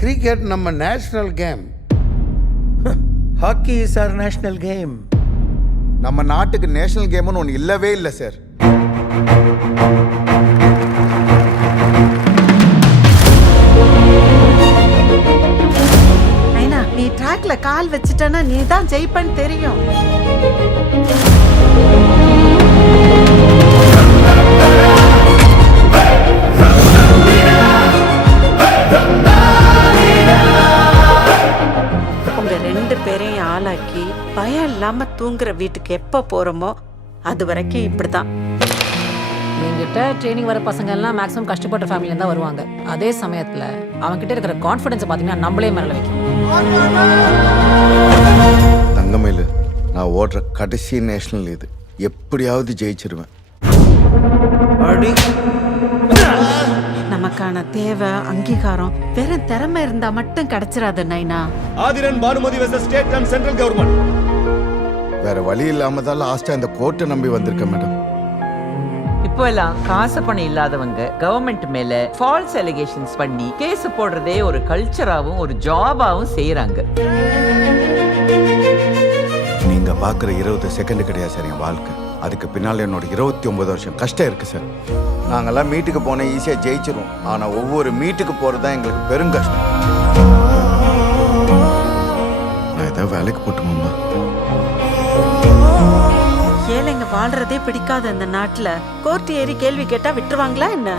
Cricket நம்ம national game. Hockey is our national game. நம்ம நாட்டுக்கு நேஷனல் கேம்னு ஒன்று இல்லவே இல்லை சார். நீ ட்ராக்ல கால் வச்சுட்டனா நீ தான் ஜெயிப்பன்னு தெரியும். உங்க 2 பேரையும் ஆளாக்கி பயம் இல்லாம தூங்குற வீட்டுக்கு எப்ப போறோமோ அது வரைக்கும் இப்படிதான். என்கிட்ட ட்ரைனிங் வர பசங்க எல்லாம் மேக்ஸிமம் கஷ்டப்பட்ட ஃபேமிலியில தான் வருவாங்க. அதே சமயத்துல அவங்க கிட்ட இருக்கிற கான்ஃபிடன்ஸ் பாத்தீங்கன்னா நம்மளே மேல வைக்கும். தங்கமயிலு, நான் ஓடுற கடைசி நேஷனல் இது. எப்படியாவது ஜெயிச்சிருவேன். நமக்கான தேவை அங்கீகாரம் வெறும் திறமை இருந்தா மட்டும் கிடைச்சிராது நைனா. Aadhiran Bhanumathi versus state and central government. வேற வழி இல்லாம தான் லாஸ்டா இந்த கோர்ட்டை நம்பி வந்திருக்கேன் மேடம். இப்போ எல்லாம் காசு பணம் இல்லாதவங்க கவர்மெண்ட் மேல ஃபால்ஸ் அலிகேஷன்ஸ் பண்ணி கேஸ் போடுறதே ஒரு கல்ச்சராவும் ஒரு ஜாபாவும் செய்யறாங்க. நீங்க பாக்குற 20 செகண்ட் கிடையாது சார் என் வாழ்க்கை. அதுக்கு பின்னால் என்னோட 29 வருஷம் கஷ்டம் இருக்கு சார். நாங்கெல்லாம் மீட்டுக்கு போன ஈஸியா ஜெயிச்சிரும். ஆனா ஒவ்வொரு மீட்டுக்கு போறதுதான் எங்களுக்கு பெரும் கஷ்டம். நான் ஏதாவது வேலைக்கு போட்டுமா? ஏழைங்க வாழ்றதே பிடிக்காத இந்த நாட்டுல கோர்ட் ஏறி கேள்வி கேட்டா விட்டுருவாங்களா என்ன?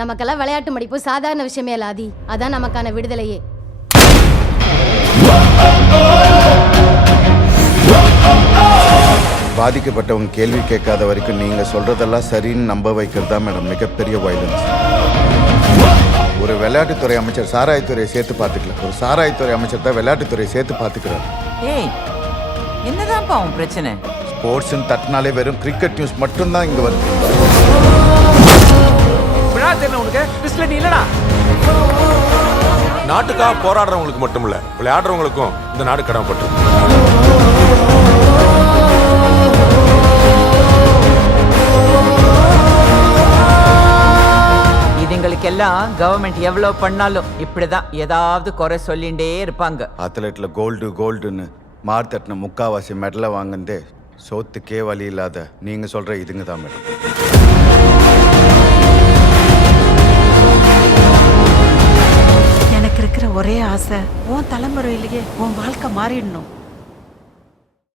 நமக்கெல்லாம் விளையாட்டு மடிப்பு சாதாரண விஷயமே இல்ல ஆதி. அதான் நமக்கான விடுதலையே. பாதிக்கப்பட்டவங்க கேள்வி கேட்காத வரைக்கும் நீங்க சொல்றதெல்லாம் சரின்னு நம்ப வைக்கிறது தான் மேடம் மிகப்பெரிய வயலன்ஸ். ஒரு விளையாட்டுத்துறை அமைச்சர் சாராயத்துறையை சேர்த்து பார்த்துக்கல. ஒரு சாராயத்துறை அமைச்சர் தான் விளையாட்டுத்துறையை சேர்த்து பார்த்துக்கிறார். ஏய், என்னதான்ப்பா உன் பிரச்சனை? ஸ்போர்ட்ஸ்ன்னு தட்டினாலே வெறும் கிரிக்கெட் நியூஸ் மட்டும்தான் இங்க வருது. நாட்டுக்காக போராடுறவங்களுக்கு மட்டும் இல்ல, விளையாடுறவங்களுக்கும் இந்த நாடு கடமைப்பட்டு. இதுங்களுக்கெல்லாம் கவர்மெண்ட் எவ்வளவு பண்ணாலும் இப்படிதான் ஏதாவது குறை சொல்லிண்டே இருப்பாங்க. அத்லெட்ல கோல்டுன்னு மார் தட்டின முக்காவாசி மெடலை வாங்குந்தே சோத்துக்கே வழி இல்லாத நீங்க சொல்ற இதுங்க தான் மேடம். எனக்கு இருக்கிற ஒரே ஆசை உன் தலைமுறையிலேயே உன் வாழ்க்கை மாறிடணும்.